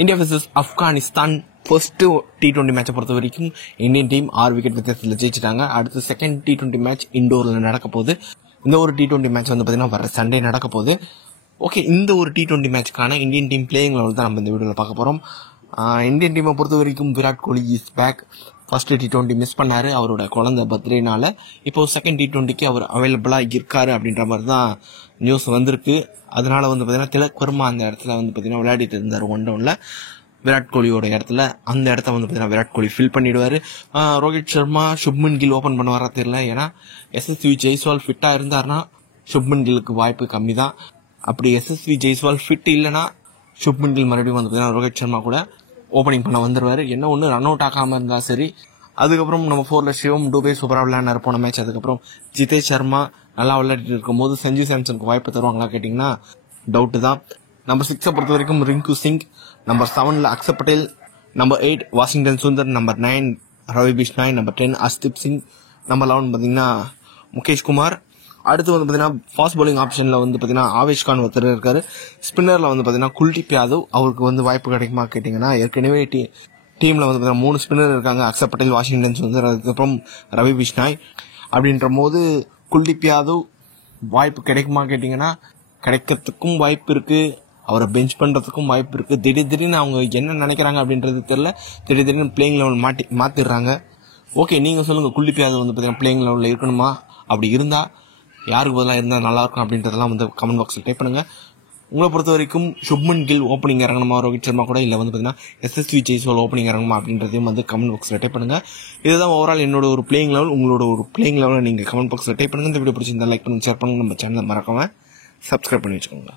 India vs Afghanistan first T20 மேட்சை பொறுத்த வரைக்கும் இந்தியன் டீம் 6 விக்கெட் வித்தியாசத்தில் ஜெயிச்சிட்டாங்க. அடுத்து செகண்ட் T20 மேட்ச் இண்டோர்ல நடக்க போகுது. இந்த ஒரு T20 மேட்ச் வந்து பார்த்தீங்கன்னா வர சண்டே நடக்க போகுது. ஓகே, இந்த ஒரு T20 மேட்ச்க்கான இந்தியன் டீம் பிளேயிங் லெவல் தான் நம்ம இந்த வீடியோவில் பார்க்க போகிறோம். இந்தியன் டீமை பொறுத்த வரைக்கும் Virat Kohli is back. First T20 miss பண்ணாரு அவரோட குழந்தை பர்த்டேனால. இப்போ செகண்ட் T20க்கு அவர் அவைலபிளாக இருக்காரு அப்படின்ற மாதிரி தான் நியூஸ் வந்திருக்கு. அதனால வந்து பார்த்தீங்கன்னா திலக் வர்மா அந்த இடத்துல வந்து பார்த்தீங்கன்னா விளையாடிட்டு இருந்தார் ஒன் டவுனில். விராட் கோலியோட இடத்துல அந்த இடத்த வந்து பார்த்தீங்கன்னா விராட் கோலி ஃபில் பண்ணிடுவார். ரோஹித் சர்மா சுப்மன் கில் ஓப்பன் பண்ண வர தெரியல. ஏன்னா எஸ்எஸ்வி ஜெய்ஸ்வால் ஃபிட்டாக இருந்தார்னா சுப்மன் கில்லுக்கு வாய்ப்பு கம்மி தான். அப்படி எஸ்எஸ்வி ஜெய்ஸ்வால் ஃபிட் இல்லைன்னா சுப்மன் கில் மறுபடியும் வந்து பார்த்தீங்கன்னா ரோஹித் சர்மா கூட ஓப்பனிங் பண்ண வந்துடுவார். என்ன ஒன்று ரன் அவுட் ஆகாமல் இருந்தால் சரி. அதுக்கப்புறம் நம்ம 4ல் சிவம் டூபே சூப்பராக விளையாடினார் போன மேட்ச். அதுக்கப்புறம் ஜிதேஷ் சர்மா நல்லா விளையாடிட்டு இருக்கும்போது சஞ்சு சாம்சனுக்கு வாய்ப்பு தருவாங்களா கேட்டிங்கன்னா டவுட்டு தான். நம்பர் 6 பொறுத்த வரைக்கும் Rinku Singh, number 7 Akshar Patel, number 8 Washington Sundar, number 9 Ravi Bishnoi, number 10 Arshdeep Singh, number 11 பார்த்தீங்கன்னா முகேஷ் குமார். அடுத்து வந்து பார்த்தீங்கன்னா ஃபாஸ்ட் பவுலிங் ஆப்ஷனில் வந்து பார்த்தீங்கன்னா ஆவேஷ் கான் ஒருத்தர் இருக்காரு. ஸ்பின்னரில் வந்து பார்த்தீங்கன்னா குல்தீப் யாதவ், அவருக்கு வந்து வாய்ப்பு கிடைக்குமா கேட்டிங்கன்னா ஏற்கனவே டீமில் வந்து பார்த்தீங்கன்னா 3 ஸ்பின்னர் இருக்காங்க. அக்ஷர் பட்டேல், வாஷிங்டன் சுந்தர், அதுக்கப்புறம் ரவி பிஷ்னாய். அப்படின்ற போது குல்தீப் யாதவ் வாய்ப்பு கிடைக்குமா கேட்டிங்கன்னா கிடைக்கிறதுக்கும் வாய்ப்பு இருக்குது, அவரை பெஞ்ச் பண்ணுறதுக்கும் வாய்ப்பு இருக்குது. திடீர்னு அவங்க என்ன நினைக்கிறாங்க அப்படின்றது தெரியல. திடீர்னு பிளேயிங் லெவல் மாற்றிடுறாங்க. ஓகே, நீங்கள் சொல்லுங்கள், குல்தீப் யாதவ் வந்து பார்த்தீங்கன்னா பிளேயிங் லெவலில் இருக்கணுமா? அப்படி இருந்தால் யாருக்கு பதிலாக இருந்தால் நல்லாயிருக்கும் அப்படின்றதெல்லாம் வந்து கமெண்ட் பாக்ஸில் டைப் பண்ணுங்கள். உங்களை பொறுத்த வரைக்கும் சுப்மன் கில் ஓப்பனிங் இறங்கணுமா ரோஹித் சர்மா கூட, இல்லை வந்து பார்த்தீங்கன்னா எஸ்எஸ்வி ஜெய்ஸ்வால் ஓப்பனிங் இறங்கணுமா அப்படின்றதையும் வந்து கமெண்ட் பாக்ஸில் டைப் பண்ணுங்கள். இதுதான் ஓவரால் என்னோட ஒரு பிளேயிங் லெவல். உங்களோட ஒரு பிளேயிங் லெவலில் நீங்கள் கமெண்ட் பாக்ஸில் டைப் பண்ணுங்கள். இந்த வீடியோ பிடிச்சிருந்தா லைக் பண்ணுங்கள், ஷேர் பண்ணுங்கள். நம்ம சேனலை மறக்காம சப்ஸ்கிரைப் பண்ணி வச்சுக்கோங்க.